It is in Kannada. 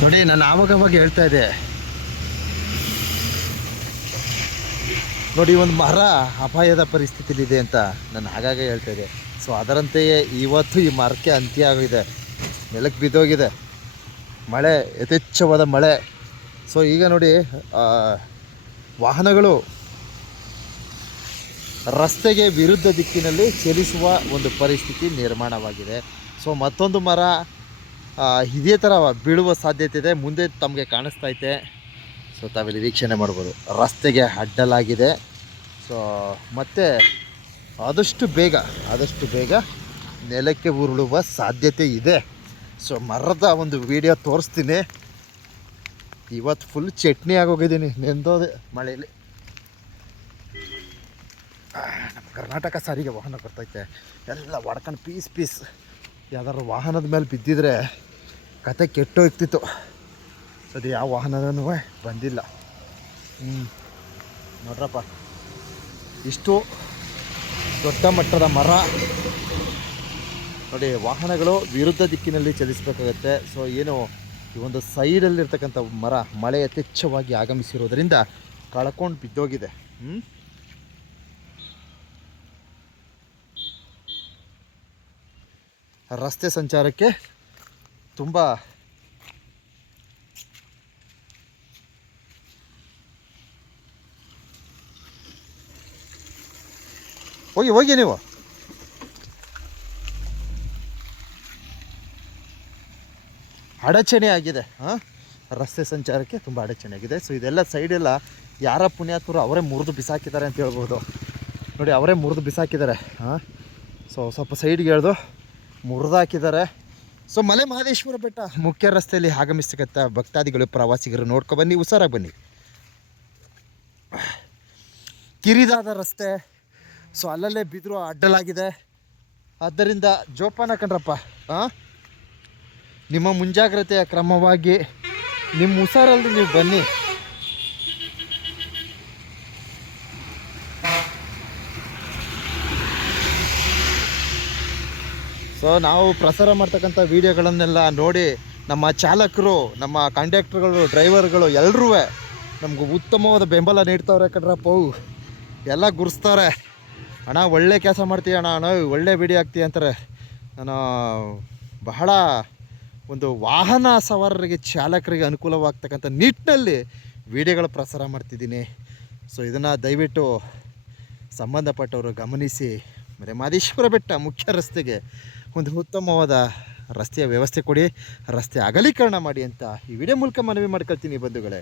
ನೋಡಿ, ನಾನು ಆವಾಗವಾಗ ಹೇಳ್ತಾ ಇದ್ದೆ. ನೋಡಿ, ಒಂದು ಮರ ಅಪಾಯದ ಪರಿಸ್ಥಿತಿಲಿದೆ ಅಂತ ನಾನು ಆಗಾಗ ಹೇಳ್ತಾ ಇದ್ದೆ. ಸೊ ಅದರಂತೆಯೇ ಇವತ್ತು ಈ ಮರಕ್ಕೆ ಅಂತ್ಯ ಆಗಿದೆ. ನೆಲಕ್ಕೆ ಬಿದ್ದೋಗಿದೆ. ಮಳೆ, ಯಥೇಚ್ಛವಾದ ಮಳೆ. ಸೊ ಈಗ ನೋಡಿ ವಾಹನಗಳು ರಸ್ತೆಗೆ ವಿರುದ್ಧ ದಿಕ್ಕಿನಲ್ಲಿ ಚಲಿಸುವ ಒಂದು ಪರಿಸ್ಥಿತಿ ನಿರ್ಮಾಣವಾಗಿದೆ. ಸೊ ಮತ್ತೊಂದು ಮರ ಇದೇ ಥರ ಬೀಳುವ ಸಾಧ್ಯತೆ ಇದೆ. ಮುಂದೆ ತಮಗೆ ಕಾಣಿಸ್ತಾ ಐತೆ. ಸೊ ತಾವಿಲ್ಲಿ ವೀಕ್ಷಣೆ ಮಾಡ್ಬೋದು. ರಸ್ತೆಗೆ ಅಡ್ಡಲಾಗಿದೆ. ಸೊ ಮತ್ತು ಆದಷ್ಟು ಬೇಗ ಆದಷ್ಟು ಬೇಗ ನೆಲಕ್ಕೆ ಉರುಳುವ ಸಾಧ್ಯತೆ ಇದೆ. ಸೊ ಮರದ ಒಂದು ವಿಡಿಯೋ ತೋರಿಸ್ತೀನಿ. ಇವತ್ತು ಫುಲ್ ಚಟ್ನಿ ಆಗೋಗಿದ್ದೀನಿ. ನೆಂದೋದೆ ಮಳೆಯಲ್ಲಿ ನಮ್ಮ ಕರ್ನಾಟಕ ಸಾರಿಗೆ ವಾಹನ ಬರ್ತೈತೆ. ಎಲ್ಲ ಒಡ್ಕೊಂಡು ಪೀಸ್ ಪೀಸ್ ಯಾವ್ದಾದ್ರು ವಾಹನದ ಮೇಲೆ ಬಿದ್ದಿದ್ರೆ ಕತೆ ಕೆಟ್ಟೋಗ್ತಿತ್ತು ಸೊ ಅದು ಯಾವ ವಾಹನದೂ ಬಂದಿಲ್ಲ. ಹ್ಞೂ ನೋಡ್ರಪ್ಪ. ಇಷ್ಟು ದೊಡ್ಡ ಮಟ್ಟದ ಮರ. ನೋಡಿ, ವಾಹನಗಳು ವಿರುದ್ಧ ದಿಕ್ಕಿನಲ್ಲಿ ಚಲಿಸಬೇಕಾಗತ್ತೆ. ಸೊ ಏನು, ಈ ಒಂದು ಸೈಡಲ್ಲಿರ್ತಕ್ಕಂಥ ಮರ, ಮಳೆ ಯಥೇಚ್ಛವಾಗಿ ಆಗಮಿಸಿರೋದರಿಂದ ಕಳ್ಕೊಂಡು ಬಿದ್ದೋಗಿದೆ. ರಸ್ತೆ ಸಂಚಾರಕ್ಕೆ ತುಂಬ ಹೋಗಿ ಹೋಗಿ ನೀವು. ಅಡಚಣೆ ಆಗಿದೆ, ಹಾಂ? ರಸ್ತೆ ಸಂಚಾರಕ್ಕೆ ತುಂಬ ಅಡಚಣೆ ಆಗಿದೆ. ಸೊ ಇದೆಲ್ಲ ಸೈಡೆಲ್ಲ ಯಾರ ಪುಣ್ಯಾತ್ಮರು ಅವರೇ ಮುರಿದು ಬಿಸಾಕಿದ್ದಾರೆ ಅಂತ ಹೇಳ್ಬೋದು. ನೋಡಿ, ಅವರೇ ಮುರಿದು ಬಿಸಾಕಿದ್ದಾರೆ, ಹಾಂ? ಸೊ ಸ್ವಲ್ಪ ಸೈಡ್ಗೆ ಹೇಳ್ದು ಮುರಿದು ಹಾಕಿದ್ದಾರೆ ಸೊ ಮಲೆ ಮಹದೇಶ್ವರ ಬೆಟ್ಟ ಮುಖ್ಯ ರಸ್ತೆಯಲ್ಲಿ ಆಗಮಿಸ್ತಕ್ಕಂಥ ಭಕ್ತಾದಿಗಳು, ಪ್ರವಾಸಿಗರು ನೋಡ್ಕೊ ಬನ್ನಿ, ಹುಷಾರಾಗಿ ಬನ್ನಿ. ಕಿರಿದಾದ ರಸ್ತೆ. ಸೊ ಅಲ್ಲಲ್ಲೇ ಬಿದ್ರು, ಅಡ್ಡಲಾಗಿದೆ. ಆದ್ದರಿಂದ ಜೋಪಾನ ಕಣ್ರಪ್ಪ ಹಾಂ ನಿಮ್ಮ ಮುಂಜಾಗ್ರತೆಯ ಕ್ರಮವಾಗಿ ನಿಮ್ಮ ಹುಷಾರಲ್ಲಿ ನೀವು ಬನ್ನಿ. ಸೊ ನಾವು ಪ್ರಸಾರ ಮಾಡ್ತಕ್ಕಂಥ ವೀಡಿಯೋಗಳನ್ನೆಲ್ಲ ನೋಡಿ ನಮ್ಮ ಚಾಲಕರು, ನಮ್ಮ ಕಂಡಕ್ಟರ್ಗಳು ಡ್ರೈವರ್ಗಳು ಎಲ್ಲರೂ ನಮ್ಗೆ ಉತ್ತಮವಾದ ಬೆಂಬಲ ನೀಡ್ತಾವ್ರೆ ಪೌ, ಎಲ್ಲ ಗುರ್ಸ್ತಾರೆ. ಅಣ್ಣ, ಒಳ್ಳೆ ಕೆಲಸ ಮಾಡ್ತೀಯ ಅಣ್ಣ ಅಣ್ಣ, ಒಳ್ಳೆ ವಿಡಿಯೋ ಆಗ್ತೀಯ ಅಂತಾರೆ. ನಾನು ಬಹಳ ಒಂದು ವಾಹನ ಸವಾರರಿಗೆ, ಚಾಲಕರಿಗೆ ಅನುಕೂಲವಾಗ್ತಕ್ಕಂಥ ನಿಟ್ಟಿನಲ್ಲಿ ವಿಡಿಯೋಗಳ ಪ್ರಸಾರ ಮಾಡ್ತಿದ್ದೀನಿ. ಸೊ ಇದನ್ನು ದಯವಿಟ್ಟು ಸಂಬಂಧಪಟ್ಟವರು ಗಮನಿಸಿ. ಮತ್ತು ಮಾದೇಶ್ವರ ಬೆಟ್ಟ ಮುಖ್ಯ ರಸ್ತೆಗೆ ಒಂದು ಉತ್ತಮವಾದ ರಸ್ತೆಯ ವ್ಯವಸ್ಥೆ ಕೊಡಿ, ರಸ್ತೆ ಅಗಲೀಕರಣ ಮಾಡಿ ಅಂತ ಈ ವಿಡಿಯೋ ಮೂಲಕ ಮನವಿ ಮಾಡ್ಕೊಳ್ತೀನಿ ಬಂಧುಗಳೇ.